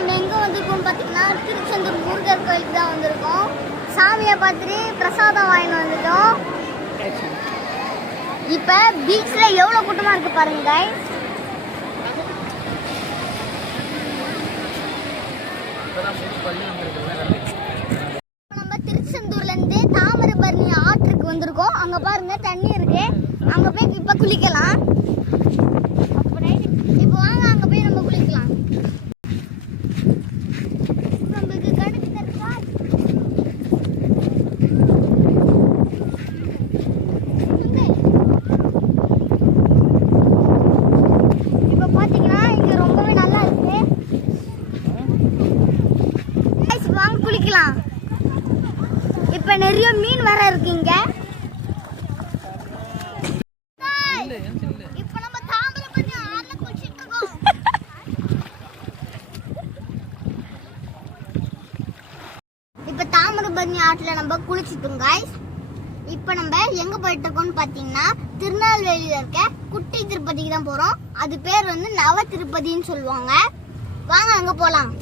நம்ம எங்கே வந்திருக்கோம் பார்த்தீங்கன்னா திருச்செந்தூர் முருகர் கோயிலுக்கு தான் வந்திருக்கோம். சாமியை பார்த்துட்டு பிரசாதம் வாங்கிட்டு வந்துட்டோம். இப்போ பீச்சில் எவ்வளோ கூட்டமாக இருக்குது பாருங்க guys. நம்ம திருச்செந்தூர்லேருந்து தாமிரபரணி ஆற்றுக்கு வந்திருக்கோம். அங்கே பாருங்க தண்ணி இருக்கு. அங்கே போய் இப்போ குளிக்கலாம். இப்போ வாங்க அங்கே போய் நம்ம குளிக்கலாம். நம்மளுக்கு கணக்கு தருவா. இப்போ பார்த்தீங்கன்னா இங்கே ரொம்பவே நல்லா இருக்கு. வாங்க குளிக்கலாம். இப்போ நிறைய மீன் வேற இருக்குங்க. இப்போ நம்ம தாமிரபரணி ஆறுல குளிச்சிட்டு இருக்கோம். இப்போ தாமிரபரணி ஆற்றுல நம்ம குளிச்சிட்டோம் गाइस. இப்போ நம்ம எங்க போயிட்டு இருக்கோம்னு பாத்தீங்கன்னா திருநெல்வேலியில இருக்க குட்டி திருப்பதிக்கு தான் போறோம். அது பேர் வந்து நவ திருப்பதின்னு சொல்லுவாங்க. வாங்க அங்க போலாம்.